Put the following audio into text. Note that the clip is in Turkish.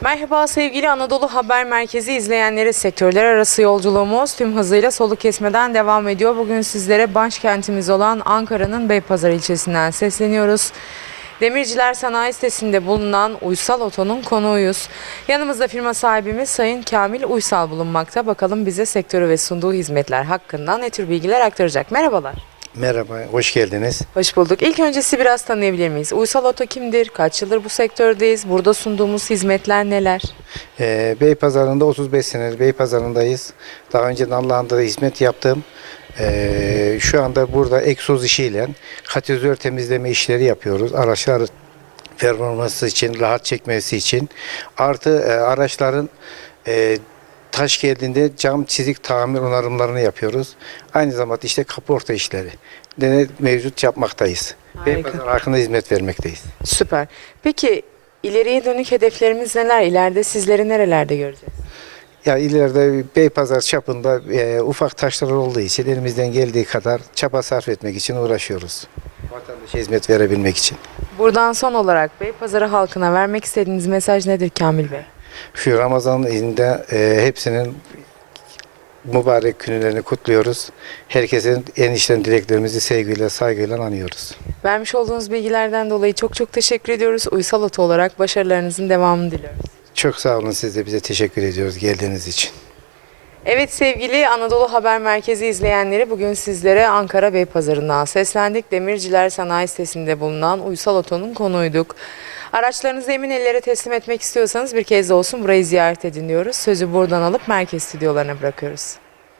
Merhaba sevgili Anadolu Haber Merkezi izleyenleri. Sektörler arası yolculuğumuz tüm hızıyla soluk kesmeden devam ediyor. Bugün sizlere başkentimiz olan Ankara'nın Beypazarı ilçesinden sesleniyoruz. Demirciler Sanayi Sitesi'nde bulunan Uysal Oto'nun konuğuyuz. Yanımızda firma sahibimiz Sayın Kamil Uysal bulunmakta. Bakalım bize sektörü ve sunduğu hizmetler hakkında ne tür bilgiler aktaracak. Merhabalar. Merhaba, hoş geldiniz. Hoş bulduk. İlk önce sizi biraz tanıyabilir miyiz? Uysal Oto kimdir? Kaç yıldır bu sektördeyiz? Burada sunduğumuz hizmetler neler? Ee, Beypazarı'nda 35 senedir Beypazarı'ndayız. Daha önce Nallıhan'da da hizmet yaptım. Ee, şu anda burada egzoz işiyle katalizör temizleme işleri yapıyoruz. Araçlar performansı için, rahat çekmesi için. Artı e, araçların e, taş geldiğinde cam çizik tamir onarımlarını yapıyoruz. Aynı zamanda işte kaporta işleri de mevcut yapmaktayız. Harika. Beypazarı hakkında hizmet vermekteyiz. Süper. Peki ileriye dönük hedeflerimiz neler? İleride sizleri nerelerde göreceğiz? Ya ileride Beypazarı çapında e, ufak taşlar olduğu için elimizden geldiği kadar çaba sarf etmek için uğraşıyoruz. Vatandaşa hizmet verebilmek için. Buradan son olarak Beypazarı halkına vermek istediğiniz mesaj nedir Kamil Bey? Şu Ramazan ayında e, hepsinin mübarek günlerini kutluyoruz. Herkesin en içten dileklerimizi sevgiyle, saygıyla anıyoruz. Vermiş olduğunuz bilgilerden dolayı çok çok teşekkür ediyoruz. Uysal Oto olarak başarılarınızın devamını diliyoruz. Çok sağ olun siz de bize teşekkür ediyoruz geldiğiniz için. Evet sevgili Anadolu Haber Merkezi izleyenleri bugün sizlere Ankara Beypazarı'ndan seslendik. Demirciler Sanayi Sitesi'nde bulunan Uysal Oto'nun konuyduk. Araçlarınızı emin ellere teslim etmek istiyorsanız bir kez de olsun burayı ziyaret edin diyoruz. Sözü buradan alıp merkez stüdyolarına bırakıyoruz.